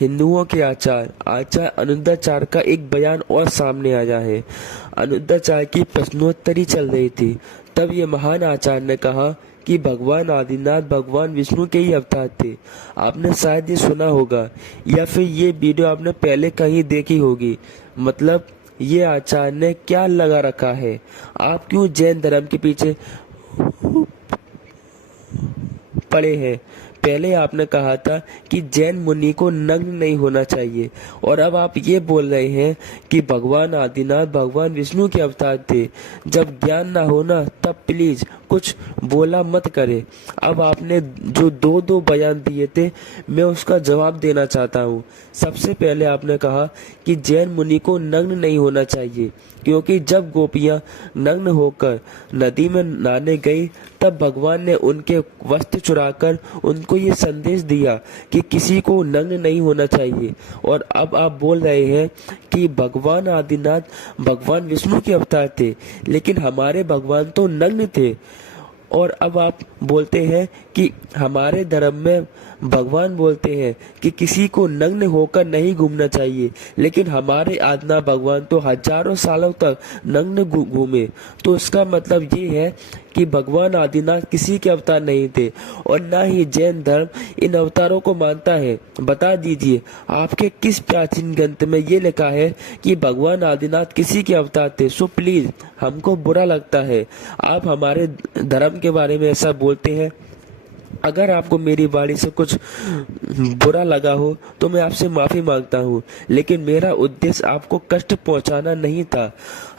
हिंदुओं के आचार आचार्य अनुद्धाचार्य का एक बयान और सामने आया है। अनुद्धाचार्य की प्रश्नोत्तरी चल रही थी, तब ये महान आचार्य ने कहा कि भगवान आदिनाथ भगवान विष्णु के ही अवतार थे। आपने शायद ये सुना होगा या फिर ये वीडियो आपने पहले कहीं देखी होगी। मतलब ये आचार्य ने क्या लगा रखा है? आप क्यों जैन धर्म के पीछे पड़े हैं? पहले आपने कहा था कि जैन मुनि को नग्न नहीं होना चाहिए, और अब आप ये बोल रहे हैं कि भगवान आदिनाथ भगवान विष्णु के अवतार थे। जब ज्ञान ना हो ना, तब प्लीज कुछ बोला मत करे। अब आपने जो दो बयान दिए थे, मैं उसका जवाब देना चाहता हूँ। सबसे पहले आपने कहा कि जैन मुनि को नग्न नहीं होना चाहिए, क्योंकि जब गोपियां नग्न होकर नदी में नहाने गई, तब भगवान ने उनके वस्त्र चुराकर उनको ये संदेश दिया कि किसी को नग्न नहीं होना चाहिए। और अब आप बोल रहे हैं कि भगवान आदिनाथ भगवान विष्णु के अवतार थे, लेकिन हमारे भगवान तो नग्न थे। और अब आप बोलते हैं कि हमारे धर्म में भगवान बोलते हैं कि किसी को नग्न होकर नहीं घूमना चाहिए, लेकिन हमारे आदिनाथ भगवान तो हजारों सालों तक नग्न घूमे। तो इसका मतलब ये है कि भगवान आदिनाथ किसी के अवतार नहीं थे, और ना ही जैन धर्म इन अवतारों को मानता है। बता दीजिए आपके किस प्राचीन ग्रंथ में ये लिखा है कि भगवान आदिनाथ किसी के अवतार थे। सो प्लीज, हमको बुरा लगता है आप हमारे धर्म के बारे में ऐसा बोलते हैं। अगर आपको मेरी वाणी से कुछ बुरा लगा हो तो मैं आपसे माफी मांगता हूँ, लेकिन मेरा उद्देश्य आपको कष्ट पहुँचाना नहीं था।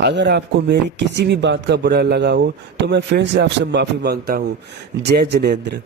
अगर आपको मेरी किसी भी बात का बुरा लगा हो तो मैं फिर से आपसे माफी मांगता हूँ। जय जिनेंद्र।